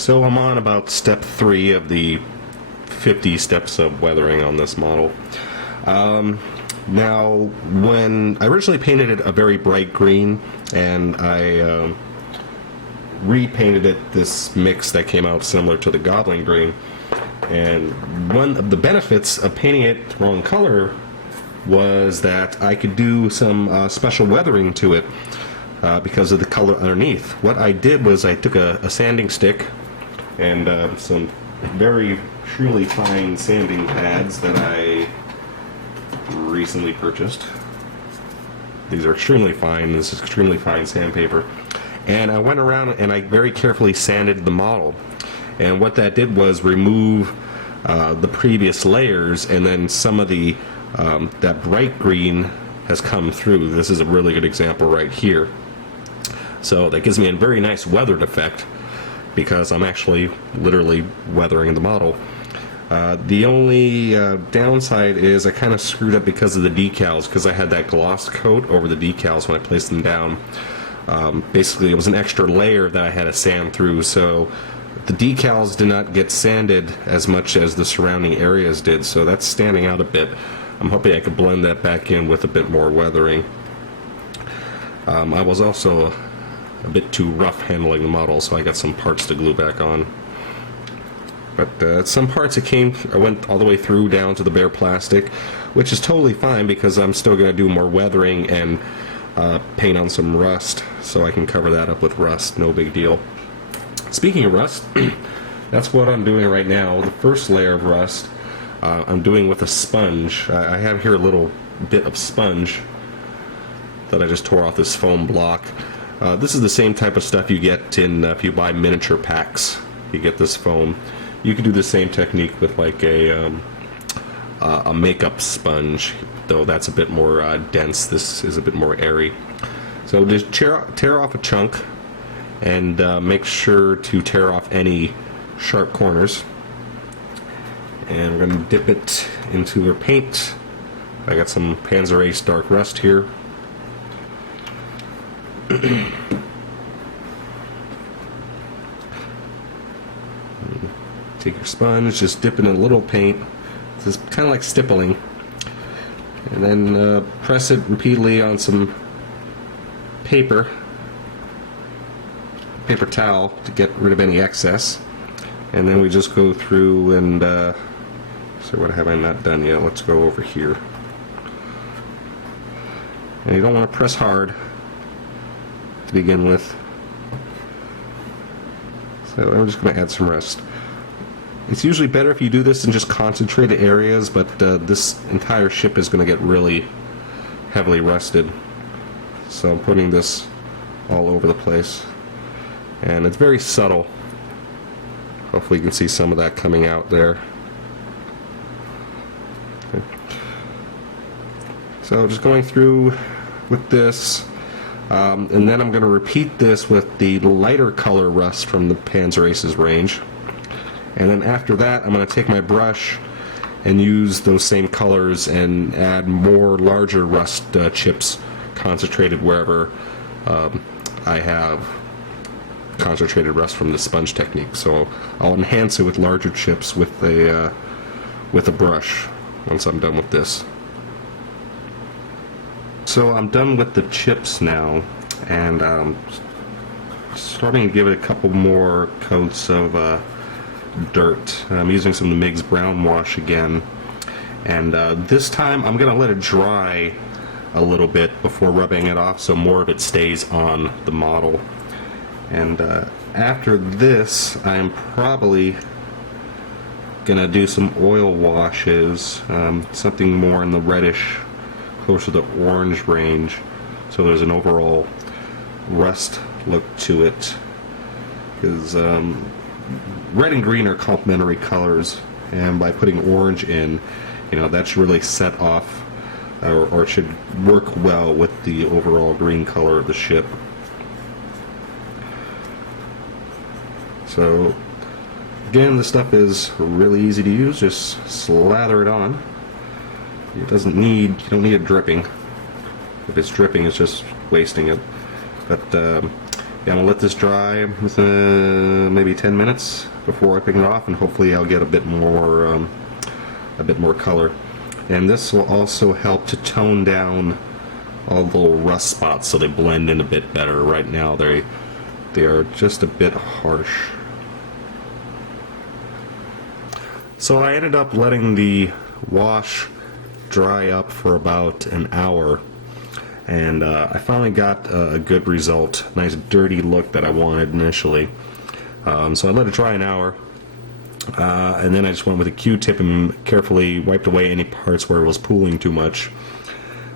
So I'm on about step 3 of the 50 steps of weathering on this model. Now, when I originally painted it a very bright green, and I repainted it this mix that came out similar to the Goblin green, and one of the benefits of painting it the wrong color was that I could do some special weathering to it because of the color underneath. What I did was I took a sanding stick and some very truly fine sanding pads that I recently purchased. These are extremely fine. This is extremely fine sandpaper. And I went around and I very carefully sanded the model. And what that did was remove the previous layers, and then some of the that bright green has come through. This is a really good example right here. So that gives me a very nice weathered effect, because I'm actually literally weathering the model. The only downside is I kind of screwed up because of the decals, because I had that gloss coat over the decals when I placed them down. Basically, it was an extra layer that I had to sand through, so the decals did not get sanded as much as the surrounding areas did, so that's standing out a bit. I'm hoping I could blend that back in with a bit more weathering. I was also a bit too rough handling the model, so I got some parts to glue back on. But some parts I went all the way through down to the bare plastic, which is totally fine because I'm still going to do more weathering and paint on some rust, so I can cover that up with rust, no big deal. Speaking of rust, that's what I'm doing right now. The first layer of rust I'm doing with a sponge. I have here a little bit of sponge that I just tore off this foam block. This is the same type of stuff you get in if you buy miniature packs. You get this foam. You can do the same technique with like a makeup sponge, though that's a bit more dense. This is a bit more airy. So just tear off a chunk, and make sure to tear off any sharp corners. And we're going to dip it into our paint. I got some Panzer Ace Dark Rust here. Take your sponge, just dip it in a little paint. It's kind of like stippling. And then press it repeatedly on some paper towel to get rid of any excess. And then we just go through and so what have I not done yet? Let's go over here. And you don't want to press hard to begin with. So I'm just going to add some rust. It's usually better if you do this in just concentrated areas, but this entire ship is going to get really heavily rusted. So I'm putting this all over the place. And it's very subtle. Hopefully you can see some of that coming out there. Okay. So just going through with this, and then I'm going to repeat this with the lighter color rust from the Panzer Aces range. And then after that, I'm going to take my brush and use those same colors and add more larger rust chips concentrated wherever I have concentrated rust from the sponge technique. So I'll enhance it with larger chips with a brush once I'm done with this. So I'm done with the chips now, and starting to give it a couple more coats of dirt. I'm using some of the MIG's brown wash again, and this time I'm going to let it dry a little bit before rubbing it off so more of it stays on the model. And after this, I'm probably going to do some oil washes, something more in the reddish, closer to the orange range, so there's an overall rust look to it. Because red and green are complementary colors, and by putting orange in, that should really set off, or it should work well with the overall green color of the ship. So again, this stuff is really easy to use. Just slather it on. You don't need it dripping. If it's dripping, it's just wasting it. But I'm gonna let this dry maybe 10 minutes before I pick it off, and hopefully I'll get a bit more color. And this will also help to tone down all the little rust spots so they blend in a bit better. Right now they are just a bit harsh. So I ended up letting the wash dry up for about an hour, and I finally got a good result, nice dirty look that I wanted initially. So I let it dry an hour, and then I just went with a Q-tip and carefully wiped away any parts where it was pooling too much,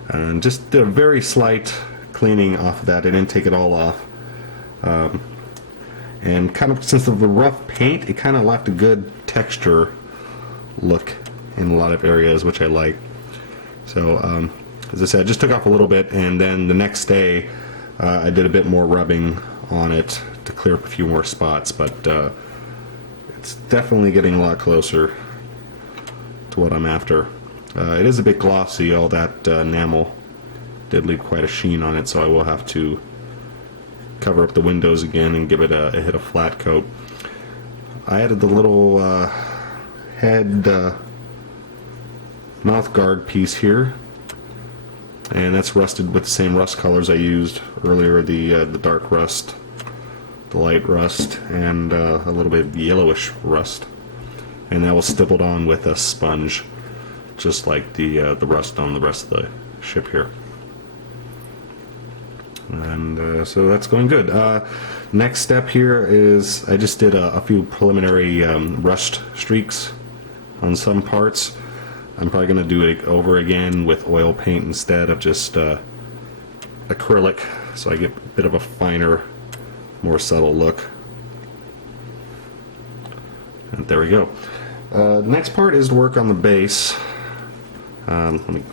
and just did a very slight cleaning off of that. I didn't take it all off, and kind of, since of the rough paint, it kind of left a good texture look in a lot of areas, which I like. So as I said, I just took off a little bit, and then the next day I did a bit more rubbing on it to clear up a few more spots, but it's definitely getting a lot closer to what I'm after. It is a bit glossy. All that enamel did leave quite a sheen on it, so I will have to cover up the windows again and give it a hit of flat coat. I added the little head mouth guard piece here, and that's rusted with the same rust colors I used earlier, the dark rust, the light rust, and a little bit of yellowish rust, and that was stippled on with a sponge, just like the rust on the rest of the ship here. And so that's going good. Next step here is I just did a few preliminary rust streaks on some parts. I'm probably going to do it over again with oil paint instead of just acrylic, so I get a bit of a finer, more subtle look. And there we go. The next part is to work on the base. Let me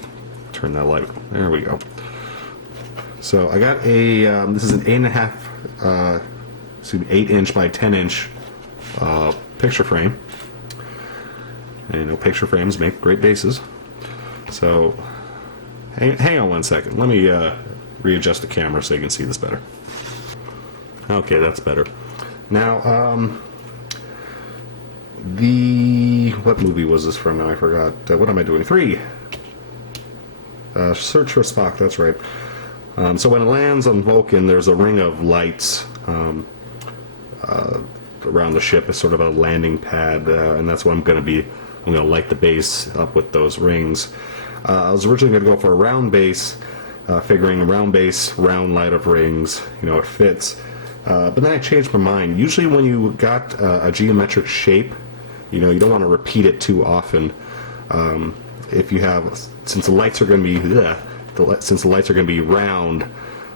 turn that light. There we go. So I got a this is an 8-inch by 10-inch picture frame. And you know, picture frames make great bases. So hang on one second. Let me readjust the camera so you can see this better. Okay, that's better. Now, what movie was this from now? I forgot. What am I doing? 3. Search for Spock. That's right. So when it lands on Vulcan, there's a ring of lights around the ship. It's sort of a landing pad, and that's what I'm going to light the base up with those rings. I was originally going to go for a round base, figuring a round base, round light of rings, you know, it fits. But then I changed my mind. Usually when you got a geometric shape, you know, you don't want to repeat it too often. If you have, since the lights are going to be round,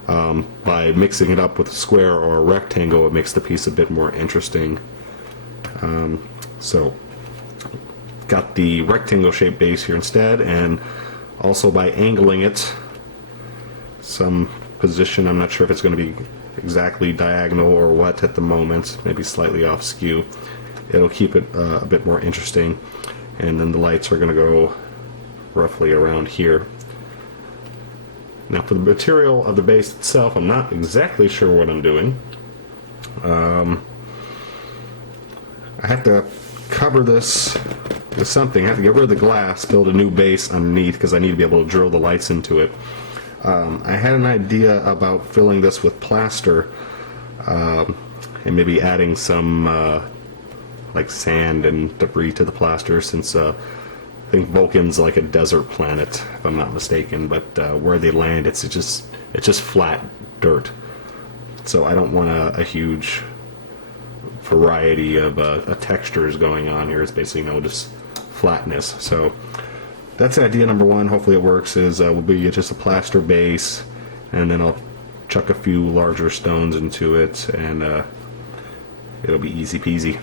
by mixing it up with a square or a rectangle, it makes the piece a bit more interesting. So got the rectangle shaped base here instead, and also by angling it some position, I'm not sure if it's going to be exactly diagonal or what at the moment, maybe slightly off skew, it'll keep it a bit more interesting. And then the lights are going to go roughly around here. Now for the material of the base itself, I'm not exactly sure what I'm doing. I have to cover this with something. I have to get rid of the glass, build a new base underneath, because I need to be able to drill the lights into it. I had an idea about filling this with plaster, and maybe adding some like sand and debris to the plaster, since I think Vulcan's like a desert planet, if I'm not mistaken, but where they land, it's just flat dirt. So I don't want a huge variety of textures going on here. It's basically just flatness. So that's idea number one. Hopefully it works. Is will be just a plaster base, and then I'll chuck a few larger stones into it, and it'll be easy peasy.